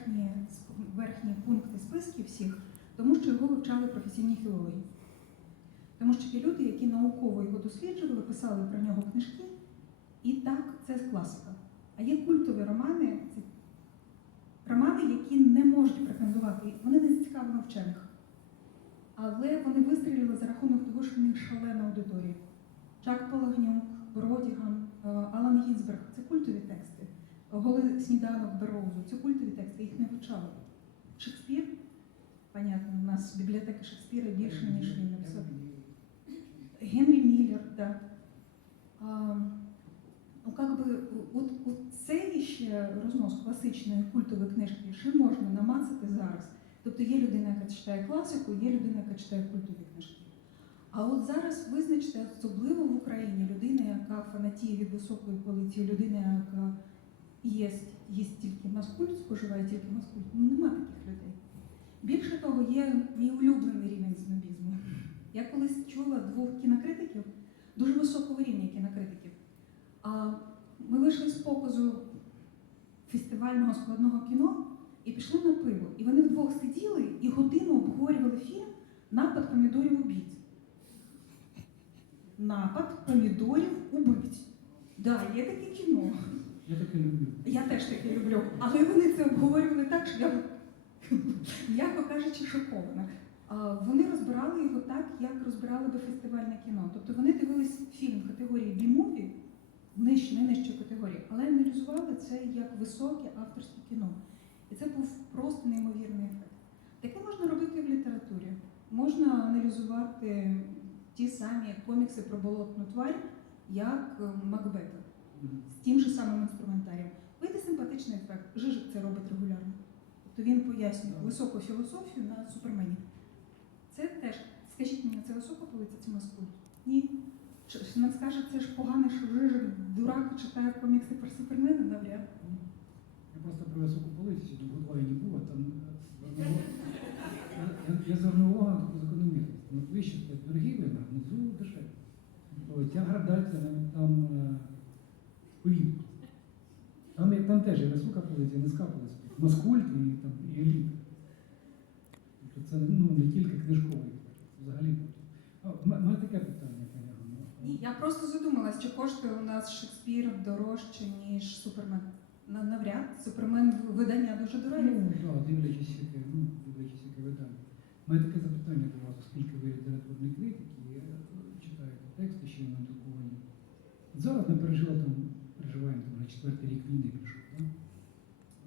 верхні, верхні пункти списків всіх, тому що його вивчали професійні філологи. Тому що ті люди, які науково його досліджували, писали про нього книжки, і так, це класика. А є культові романи, це романи, які не можуть претендувати, вони не зацікавлені вчених. Але вони вистрілили за рахунок того, що в них шалена аудиторія. Чак Палагнюк, Бродіган, е, Алан Гінзберг це культові тексти. Голий сніданок Бероузу це культові тексти, їх не вивчали. Шекспір, понятно, у нас бібліотека Шекспіра більше, ніж він написав. Генрі Міллер, да. Ну, как би, от, от цей ще рознос класичної культової книжки ще можна намацати зараз. Тобто є людина, яка читає класику, є людина, яка читає культові книжки. А от зараз визначте, особливо в Україні, людина, яка фанатіє від високої полиці, людина, яка їсть, їсть тільки маскульт, споживає тільки маскульт. Ну, нема таких людей. Більше того, є мій улюблений рівень снобізму. Я колись чула двох кінокритиків, дуже високого рівня кінокритиків. А ми вийшли з показу фестивального складного кіно і пішли на пиво. І вони вдвох сиділи і годину обговорювали фільм Напад помідорів убійць. Напад помідорів убивць. Да, є таке кіно. Я таке люблю. Я теж таке люблю. Але вони це обговорювали так, що я, м'яко кажучи, шокована. Вони розбирали його так, як розбирали би фестивальне кіно. Тобто вони дивились фільм категорії B-movie, нижче, найнижчої категорії, але аналізували це як високе авторське кіно. І це був просто неймовірний ефект. Таке можна робити в літературі. Можна аналізувати ті самі комікси про болотну тварь, як е, Макбета з тим же самим інструментарієм. Вийде симпатичний ефект. Жижик це робить регулярно. Тобто він пояснює високу філософію на супермені. Це теж, скажіть мені, це висока полиця, маскуль? Ні. Нам скаже, це ж погано, що Жижик дурак читає комікси про супермена, навряд. Я просто про високу полицю був, а там е, я, звернув увагу на таку закономірність. Вище вина, внизу. Тобто ця градація там е. Там, там теж є висока полиця, і низька полиця. Маскульт і, там, і еліт. Тобто це ну, не тільки книжковий, взагалі. В мене таке питання, пані. Ні, я просто задумалась, чи коштує у нас Шекспір дорожче, ніж Супермен. На- Навряд. Супермен видання дуже дороге. Ну, да, дивлячись, яке, ну, дивлячись, яке видання. У мене таке запитання до вас, оскільки ви літературний критик і е, читаєте тексти, що нам друковані. Зараз ми пережили там, четвертий рік війни пішов. Да?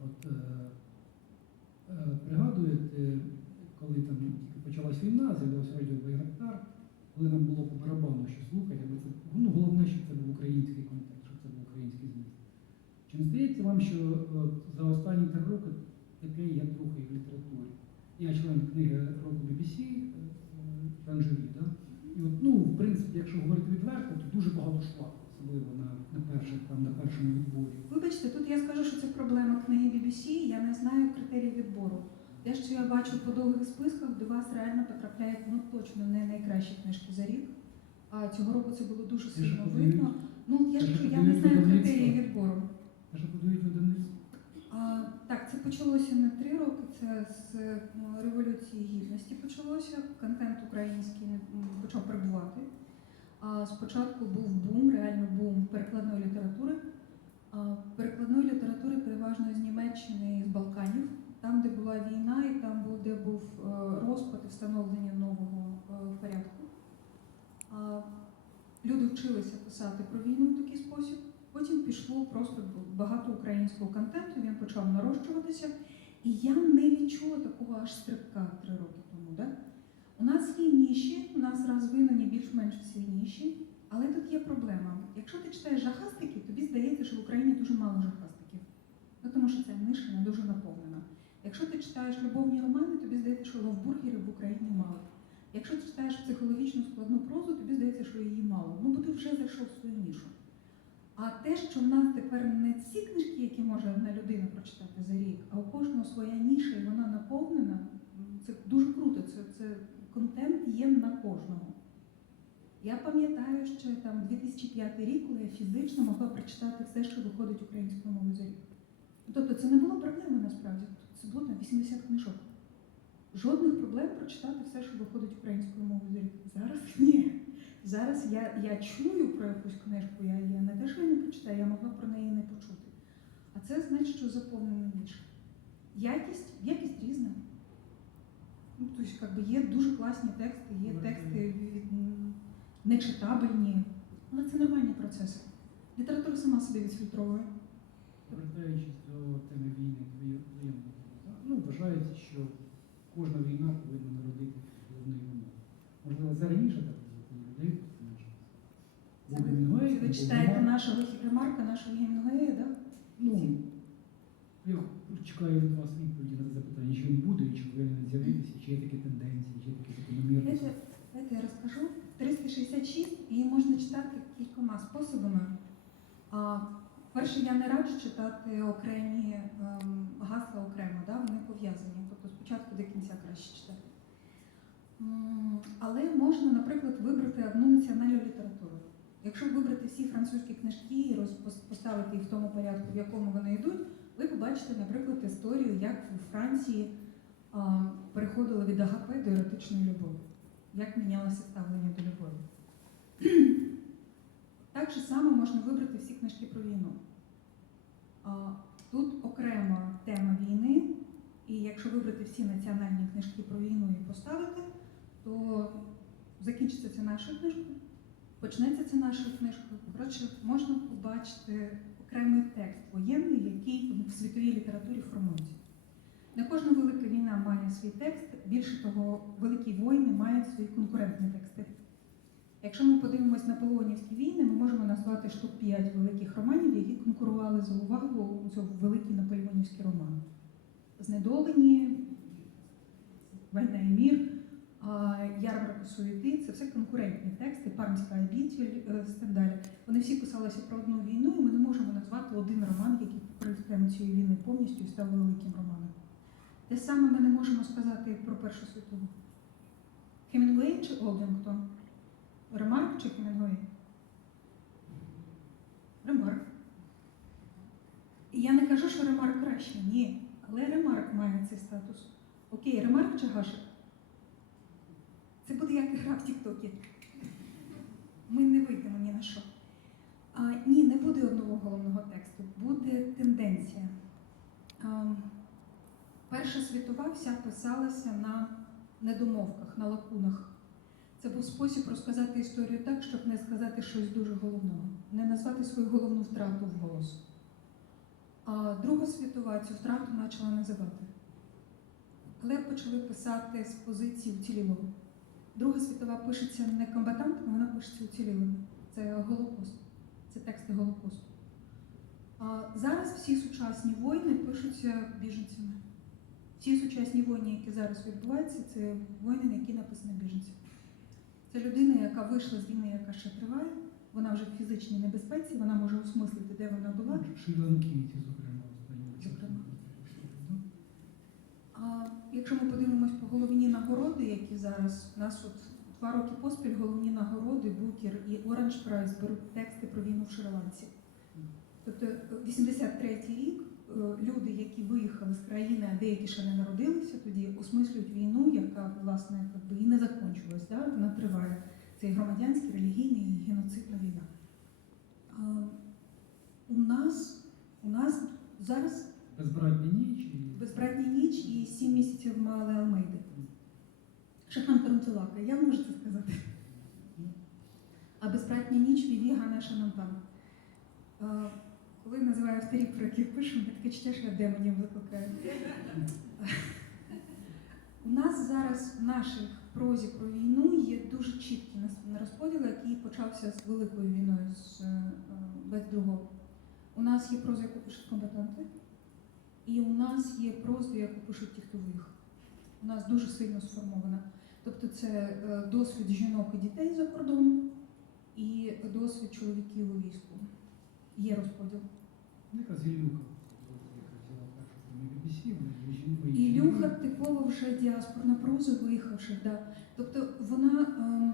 От е, е, пригадуєте, коли там почалась війна, з'явився радіовий гектар, коли нам було по барабану, що слухати, аби це ну, головне, щоб це був український контекст, щоб це був український зміст. Чи не здається вам, що от, за останні три роки таке є трохи в літературі? Я член книги року BBC, член журі, да? І от, ну, в принципі, якщо говорити відверто, то дуже багато шла, особливо на, на, перших, там, на першому відборі. Вибачте, тут я скажу, що це проблема книги BBC, я не знаю критерій відбору. Те, що я бачу по довгих списках, до вас реально потрапляють ну точно не найкращі книжки за рік. А цього року це було дуже сильно видно. Ну я ж кажу, я не знаю критерії відбору. А, так, це почалося не три роки, це з Революції Гідності почалося. Контент український почав прибувати. А спочатку був бум, реально бум перекладної літератури. А, перекладної літератури переважно з Німеччини і з Балканів, там, де була війна, і там де був е, розпад і встановлення нового е, порядку. Люди вчилися писати про війну в такий спосіб. Потім пішло просто багато українського контенту, він почав нарощуватися. І я не відчула такого аж стрибка три роки тому. Да? У нас є ніші, у нас розвинені більш-менш всі ніші, але тут є проблема. Якщо ти читаєш жахастики, тобі здається, що в Україні дуже мало жахастиків. Ну, тому що ця ниша не дуже наповнена. Якщо ти читаєш любовні романи, тобі здається, що ловбургерів в Україні мало. Якщо ти читаєш психологічну складну прозу, тобі здається, що її мало. Ну, бо ти вже зайшов в свою нішу. А те, що в нас тепер не ці книжки, які може одна людина прочитати за рік, а у кожного своя ніша і вона наповнена, це дуже круто. Це, це контент є на кожного. Я пам'ятаю, що там 2005 рік, коли я фізично могла прочитати все, що виходить українською мовою за рік. Тобто це не було проблеми насправді. Це 80 книжок. Жодних проблем прочитати все, що виходить українською мовою. Зараз ні. Зараз я, я чую про якусь книжку, я її не те, що я не прочитаю, я могла про неї не почути. А це значить, що заповнено більше. Якість, якість різна. Ну, тобто, є дуже класні тексти, є тексти нечитабельні, але це нормальні процеси. Література сама себе відфільтровує. Повертаючись до теми війни, воєнної, ну, вважається, що кожна війна повинна народити головний вимог. Можливо, це раніше так. Це Бо ви, читаєте нашого ремарка, нашого Гемінгуея, да? Ну, я чекаю від вас відповіді на це запитання, чи він буде, чи повинен з'явитися, чи є такі тенденції, чи є такі закономірності. Знаєте, я розкажу. 366 її можна читати кількома способами. Перше, я не раджу читати окремі ем, гасла окремо, да? вони пов'язані. Тобто спочатку до кінця краще читати. Але можна, наприклад, вибрати одну національну літературу. Якщо вибрати всі французькі книжки і поставити їх в тому порядку, в якому вони йдуть, ви побачите, наприклад, історію, як у Франції а, переходили від АГП до еротичної любові, як мінялося ставлення до любові. Так же само можна вибрати всі книжки про війну. Тут окрема тема війни, і якщо вибрати всі національні книжки про війну і поставити, то закінчиться це нашою книжкою, почнеться це нашою книжкою. Коротше, можна побачити окремий текст воєнний, який в світовій літературі формується. Не кожна велика війна має свій текст, більше того, великі воїни мають свої конкурентні тексти. Якщо ми подивимось на Наполеонівські війни, ми можемо назвати штук 5 великих романів, які конкурували за увагу у великі наполеонівські романи. Знедолені, Війна і мір, а, суєти це все конкурентні тексти, Пармська обітель, е, Стендаля. Вони всі писалися про одну війну, і ми не можемо назвати один роман, який тему цієї війни повністю став великим романом. Те саме ми не можемо сказати про Першу світову. Хемінгуей чи Олдінгтон? Ремарк чи Хемінгуей? Ремарк. Я не кажу, що ремарк краще, ні. Але ремарк має цей статус. Окей, ремарк чи гашик? Це буде як гра в Тіктокі. Ми не вийдемо ні на що. А, ні, не буде одного головного тексту, буде тенденція. А, Перша світова вся писалася на недомовках, на лакунах. Це був спосіб розказати історію так, щоб не сказати щось дуже головного, не назвати свою головну втрату вголос. А Друга світова цю втрату почала називати. Але почали писати з позиції вцілілого. Друга світова пишеться не комбатантами, вона пишеться уцілілими. Це Голокост, це тексти Голокосту. А зараз всі сучасні воїни пишуться біженцями. Всі сучасні воїни, які зараз відбуваються, це воїни, які написані біженцями. Це людина, яка вийшла з війни, яка ще триває, вона вже в фізичній небезпеці, вона може осмислити, де вона була. Шрі-Ланкійці, зокрема, останні Зокрема. А якщо ми подивимось по головні нагороди, які зараз у нас от два роки поспіль головні нагороди, Букер і Оранж Прайс беруть тексти про війну в Шри-Ланці. Тобто 83-й рік е, люди, які виїхали з країни, а деякі ще не народилися, тоді осмислюють війну, яка власне і не закончилась, да? вона триває. Це і громадянський, релігійний і геноцидна війна. А, у нас у нас зараз Безбратня ніч і Безбратня ніч і сім місяців мали Алмейди. Шахан Тарантулака, я можу це сказати. А безбратня ніч Віві Гана Шанантан. Коли називаю авторів, про яких пишемо, таке чуття, що я демонів викликаю. У нас зараз в нашій прозі про війну є дуже чіткий розподіл, який почався з великою війною з е, 22-го. У нас є проза, яку пишуть комбатанти, і у нас є проза, яку пишуть ті, хто виїхав. У нас дуже сильно сформована. Тобто це е, досвід жінок і дітей за кордоном і досвід чоловіків у війську. Є розподіл. якраз Ілюха. Ілюха типово вже діаспорна проза виїхавши. Да. Тобто вона, ем,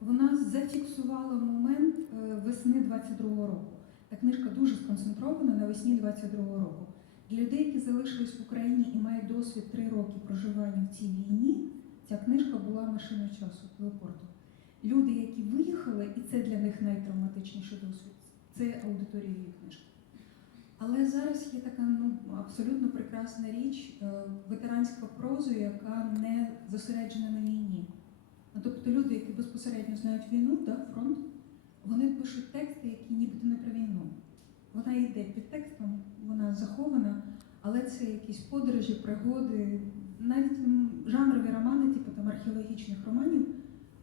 вона зафіксувала момент е, весни 22-го року. Та книжка дуже сконцентрована на весні 22-го року. Для людей, які залишились в Україні і мають досвід три роки проживання в цій війні, ця книжка була машиною часу, телепортом. Люди, які виїхали, і це для них найтравматичніший досвід, це аудиторія її книжки. Але зараз є така ну, абсолютно прекрасна річ е, ветеранська проза, яка не зосереджена на війні. Ну, Тобто люди, які безпосередньо знають війну, да, фронт, вони пишуть тексти, які нібито не про війну. Вона йде під текстом, вона захована, але це якісь подорожі, пригоди, навіть жанрові романи, типу там археологічних романів,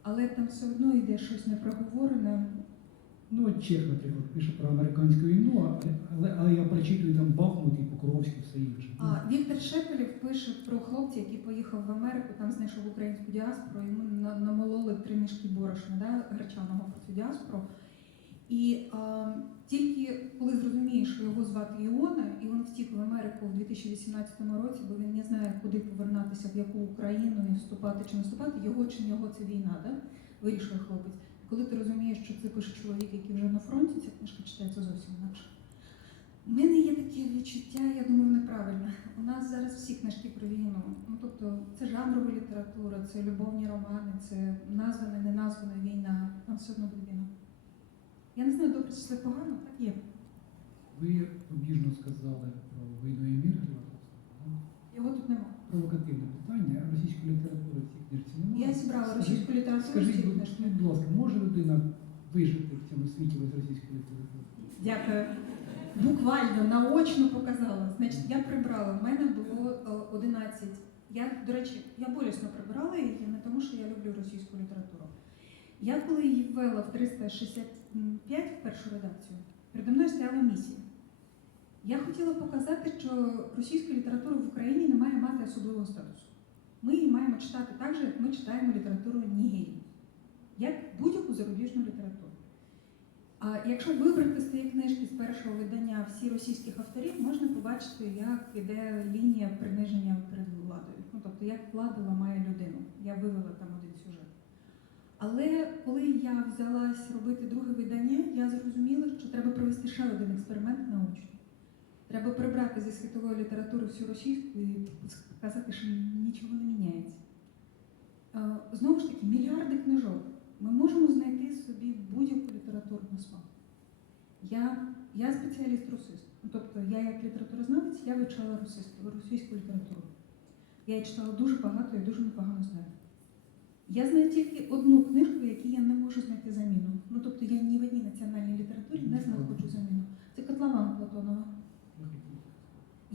але там все одно йде щось непроговорене. Ну, от Чех, пише про американську війну, але, але, я прочитую там Бахмут і Покровський, все інше. А Віктор Шепелєв пише про хлопця, який поїхав в Америку, там знайшов українську діаспору, йому на- намололи три мішки борошна да, гречаного про цю діаспору. І а, тільки коли зрозуміє, що його звати Іона, і він втік в Америку в 2018 році, бо він не знає, куди повернутися, в яку Україну і вступати чи не вступати, його чи не його це війна, да? вирішує хлопець. Коли ти розумієш, що це пише чоловік, який вже на фронті, ця книжка читається зовсім інакше. У мене є таке відчуття, я думаю, неправильне. У нас зараз всі книжки про війну. Ну тобто це жанрова література, це любовні романи, це названа, не названа війна. Нам все одно буде війна. Я не знаю, добре чи це погано, так є. Ви побіжно сказали про війну і мір Його тут нема. Провокативне питання. Російської літератури немає. Я зібрала російську літературу. Скажіть, будь ласка, може людина вижити в цьому світі без російської літератури? Дякую. Буквально наочно показала. Значить, я прибрала. В мене було е, 11. Я, до речі, я болісно прибирала її, не тому, що я люблю російську літературу. Я коли її ввела в 365 в першу редакцію, передо мною стояла місія. Я хотіла показати, що російська література в Україні не має мати особливого статусу. Ми її маємо читати так же, як ми читаємо літературу Нігерії, як будь-яку зарубіжну літературу. А якщо вибрати з цієї книжки з першого видання всі російських авторів, можна побачити, як іде лінія приниження перед владою. Ну тобто, як влада ламає людину. Я вивела там один сюжет. Але коли я взялась робити друге видання, я зрозуміла, що треба провести ще один експеримент научний. Треба прибрати зі світової літератури всю російську і сказати, що нічого не міняється. Знову ж таки, мільярди книжок. Ми можемо знайти собі будь-яку літературну смак. Я, я спеціаліст-русист. Ну, Тобто я як літературознавець, я вивчала російську, російську літературу. Я її читала дуже багато і дуже непогано знаю. Я знаю тільки одну книжку, якій я не можу знайти заміну. Ну тобто я ні в одній національній літературі не знаходжу заміну. Це Котлован Платонова.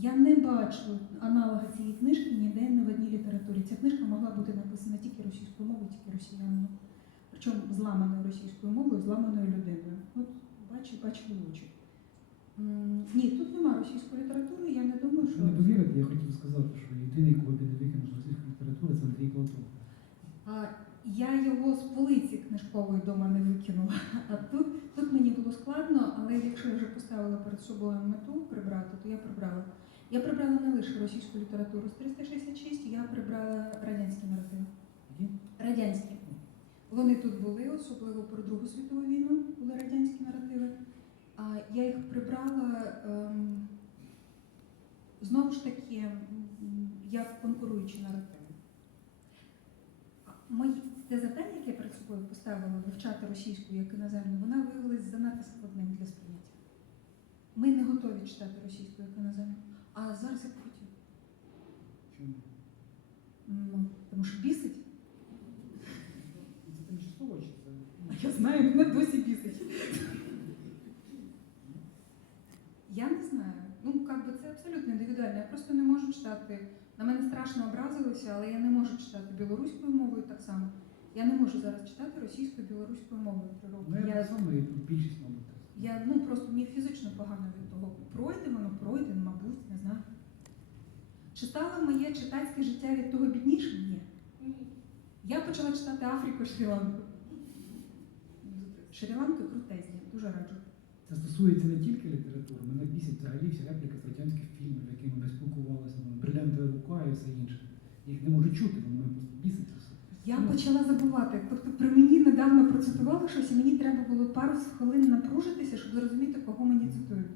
Я не бачу аналога цієї книжки ніде не в одній літературі. Ця книжка могла бути написана тільки російською мовою, тільки росіянами. Причому зламаною російською мовою, зламаною людиною. От бачу, бачу в очі. Ні, тут нема російської літератури, я не думаю, що. Не повірите, я хотів сказати, що єдиний, кого піде викинув з російської літератури, це Андрій Платон. А я його з полиці книжкової дома не викинула. А тут, тут мені було складно, але якщо я вже поставила перед собою мету прибрати, то я прибрала. Я прибрала не лише російську літературу з 366, я прибрала радянські наративи. Радянські. Вони тут були, особливо про Другу світову війну були радянські наративи. А я їх прибрала ем, знову ж таки як конкуруючі наративи. Мої, те завдання, яке я перед собою поставила вивчати російську як іноземну, вона виявилася занадто складним для сприйняття. Ми не готові читати російську як іноземну. А зараз я б хотіла. Чому? Ну, тому що бісить. Це тимчасово чи це? А я знаю, мене досі бісить. Я не знаю. Ну, как би це абсолютно індивідуально. Я просто не можу читати. На мене страшно образилися, але я не можу читати білоруською мовою так само. Я не можу зараз читати російською білоруською мовою три роки. Ну, я Я, так само, і більшість, мабуть. я ну просто мені фізично погано від того. Пройде воно, пройде, мабуть, не знаю. Чи стало моє читацьке життя від того біднішим? Ні. Я почала читати Африку Шрі-Ланку. Шрі-Ланка крутезні, дуже раджу. Це стосується не тільки літератури, мене бісять взагалі всі репліки з радянських фільмів, якими ми спілкувалися, там, брилянтова рука і все інше. Я їх не можу чути, вони мене просто бісить все. Я Ну. почала забувати. Тобто при мені недавно процитували щось, і мені треба було пару хвилин напружитися, щоб зрозуміти, кого мені цитують.